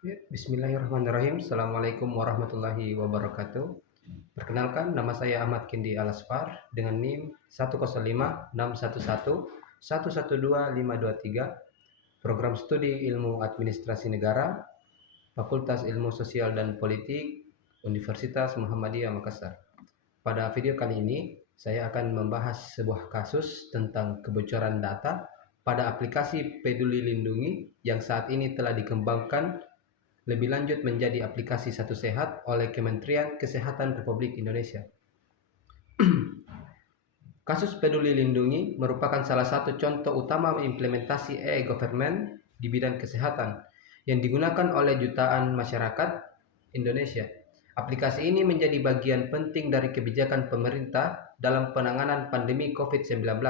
Ya, Bismillahirrahmanirrahim. Assalamualaikum warahmatullahi wabarakatuh. Perkenalkan, nama saya Ahmad Kindi Alasfar dengan NIM 105611112 Program Studi Ilmu Administrasi Negara, Fakultas Ilmu Sosial dan Politik, Universitas Muhammadiyah Makassar. Pada video kali ini, saya akan membahas sebuah kasus tentang kebocoran data pada aplikasi Peduli Lindungi yang saat ini telah dikembangkan lebih lanjut menjadi aplikasi Satu Sehat oleh Kementerian Kesehatan Republik Indonesia. Kasus Peduli Lindungi merupakan salah satu contoh utama implementasi e-government di bidang kesehatan yang digunakan oleh jutaan masyarakat Indonesia. Aplikasi ini menjadi bagian penting dari kebijakan pemerintah dalam penanganan pandemi COVID-19,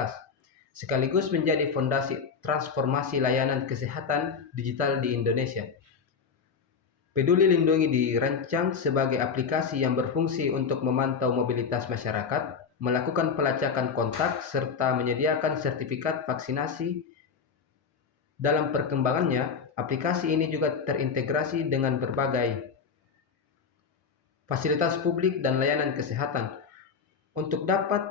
sekaligus menjadi fondasi transformasi layanan kesehatan digital di Indonesia. Peduli Lindungi dirancang sebagai aplikasi yang berfungsi untuk memantau mobilitas masyarakat, melakukan pelacakan kontak, serta menyediakan sertifikat vaksinasi. Dalam perkembangannya, aplikasi ini juga terintegrasi dengan berbagai fasilitas publik dan layanan kesehatan. Untuk dapat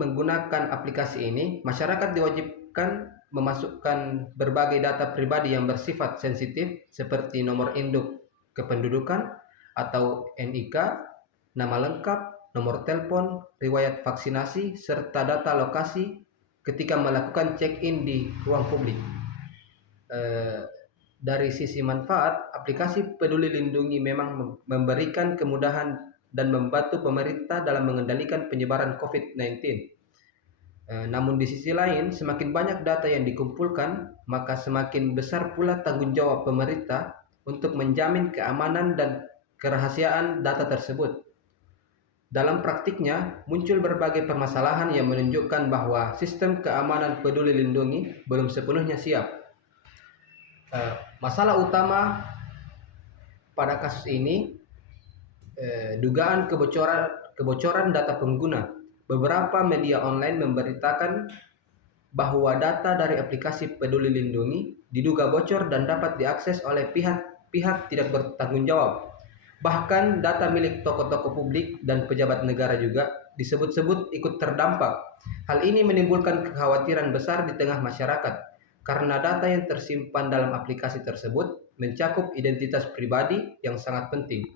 menggunakan aplikasi ini, masyarakat diwajibkan memasukkan berbagai data pribadi yang bersifat sensitif seperti nomor induk kependudukan atau NIK, nama lengkap, nomor telepon, riwayat vaksinasi, serta data lokasi ketika melakukan check-in di ruang publik. Dari sisi manfaat, aplikasi Peduli Lindungi memang memberikan kemudahan dan membantu pemerintah dalam mengendalikan penyebaran COVID-19. Namun di sisi lain, semakin banyak data yang dikumpulkan, maka semakin besar pula tanggung jawab pemerintah untuk menjamin keamanan dan kerahasiaan data tersebut. Dalam praktiknya, muncul berbagai permasalahan yang menunjukkan bahwa sistem keamanan Peduli Lindungi belum sepenuhnya siap. Masalah utama pada kasus ini, dugaan kebocoran data pengguna. Beberapa media online memberitakan bahwa data dari aplikasi Peduli Lindungi diduga bocor dan dapat diakses oleh pihak tidak bertanggung jawab. Bahkan data milik tokoh-tokoh publik dan pejabat negara juga disebut-sebut ikut terdampak. Hal ini menimbulkan kekhawatiran besar di tengah masyarakat karena data yang tersimpan dalam aplikasi tersebut mencakup identitas pribadi yang sangat penting.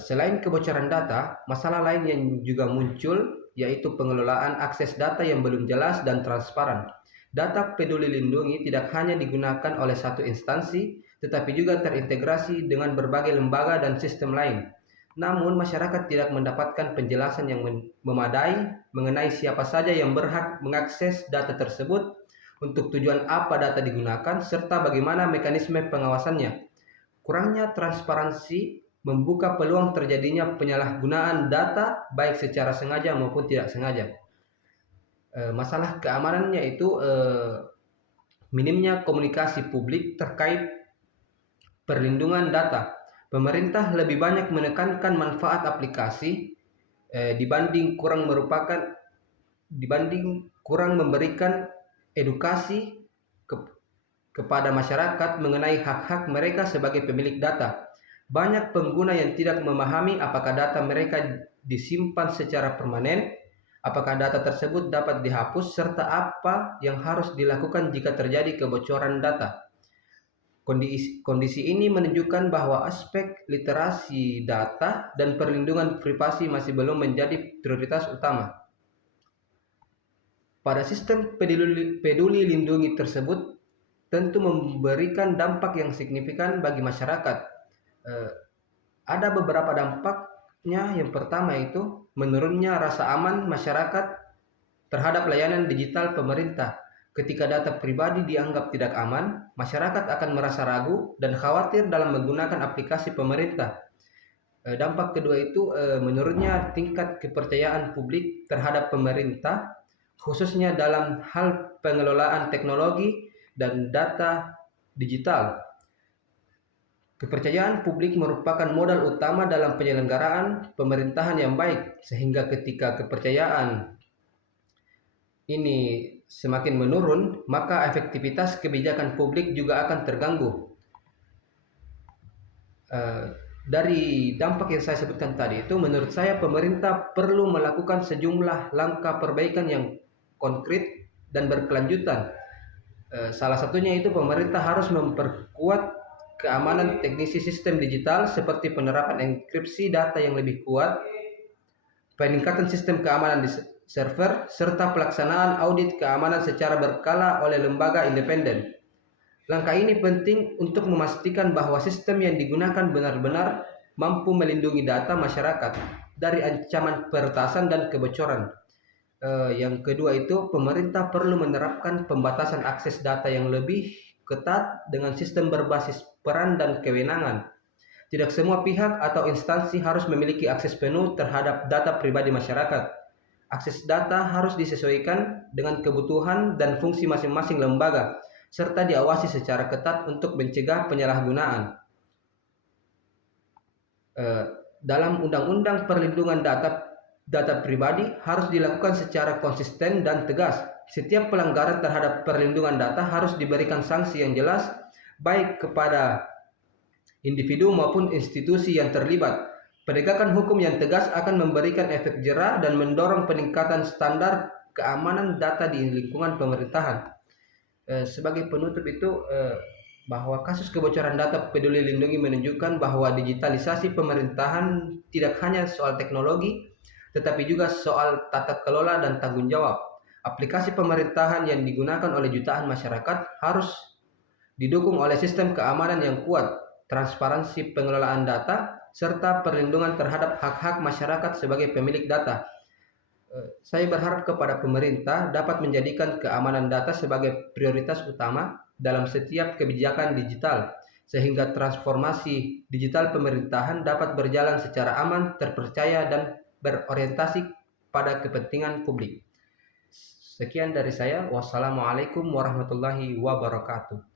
Selain kebocoran data, masalah lain yang juga muncul yaitu pengelolaan akses data yang belum jelas dan transparan. Data Peduli Lindungi tidak hanya digunakan oleh satu instansi, tetapi juga terintegrasi dengan berbagai lembaga dan sistem lain. Namun, masyarakat tidak mendapatkan penjelasan yang memadai mengenai siapa saja yang berhak mengakses data tersebut, untuk tujuan apa data digunakan, serta bagaimana mekanisme pengawasannya. Kurangnya transparansi membuka peluang terjadinya penyalahgunaan data baik secara sengaja maupun tidak sengaja. Masalah keamanannya itu minimnya komunikasi publik terkait perlindungan data. Pemerintah lebih banyak menekankan manfaat aplikasi dibanding kurang memberikan edukasi kepada masyarakat mengenai hak-hak mereka sebagai pemilik data. Banyak pengguna yang tidak memahami apakah data mereka disimpan secara permanen, apakah data tersebut dapat dihapus, serta apa yang harus dilakukan jika terjadi kebocoran data. Kondisi ini menunjukkan bahwa aspek literasi data dan perlindungan privasi masih belum menjadi prioritas utama. Pada sistem peduli lindungi tersebut tentu memberikan dampak yang signifikan bagi masyarakat. Ada beberapa dampaknya. Yang pertama itu menurunnya rasa aman masyarakat terhadap layanan digital pemerintah. Ketika data pribadi dianggap tidak aman, masyarakat akan merasa ragu dan khawatir dalam menggunakan aplikasi pemerintah. Dampak kedua itu menurunnya tingkat kepercayaan publik terhadap pemerintah, khususnya dalam hal pengelolaan teknologi dan data digital. Kepercayaan publik merupakan modal utama dalam penyelenggaraan pemerintahan yang baik, sehingga ketika kepercayaan ini semakin menurun, maka efektivitas kebijakan publik juga akan terganggu. Dari dampak yang saya sebutkan tadi itu, menurut saya pemerintah perlu melakukan sejumlah langkah perbaikan yang konkret dan berkelanjutan. Salah satunya itu pemerintah harus memperkuat keamanan teknisi sistem digital seperti penerapan enkripsi data yang lebih kuat, peningkatan sistem keamanan di server, serta pelaksanaan audit keamanan secara berkala oleh lembaga independen. Langkah ini penting untuk memastikan bahwa sistem yang digunakan benar-benar mampu melindungi data masyarakat dari ancaman peretasan dan kebocoran. Yang kedua itu, pemerintah perlu menerapkan pembatasan akses data yang lebih ketat dengan sistem berbasis peran dan kewenangan. Tidak semua pihak atau instansi harus memiliki akses penuh terhadap data pribadi masyarakat. Akses data harus disesuaikan dengan kebutuhan dan fungsi masing-masing lembaga, serta diawasi secara ketat untuk mencegah penyalahgunaan. Dalam Undang-Undang Perlindungan Data Pribadi harus dilakukan secara konsisten dan tegas. Setiap pelanggaran terhadap perlindungan data harus diberikan sanksi yang jelas, baik kepada individu maupun institusi yang terlibat. Penegakan hukum yang tegas akan memberikan efek jera dan mendorong peningkatan standar keamanan data di lingkungan pemerintahan. Sebagai penutup itu, bahwa kasus kebocoran data Peduli Lindungi menunjukkan bahwa digitalisasi pemerintahan tidak hanya soal teknologi, tetapi juga soal tata kelola dan tanggung jawab. Aplikasi pemerintahan yang digunakan oleh jutaan masyarakat harus didukung oleh sistem keamanan yang kuat, transparansi pengelolaan data, serta perlindungan terhadap hak-hak masyarakat sebagai pemilik data. Saya berharap kepada pemerintah dapat menjadikan keamanan data sebagai prioritas utama dalam setiap kebijakan digital, sehingga transformasi digital pemerintahan dapat berjalan secara aman, terpercaya, dan berorientasi pada kepentingan publik. Sekian dari saya. Wassalamualaikum warahmatullahi wabarakatuh.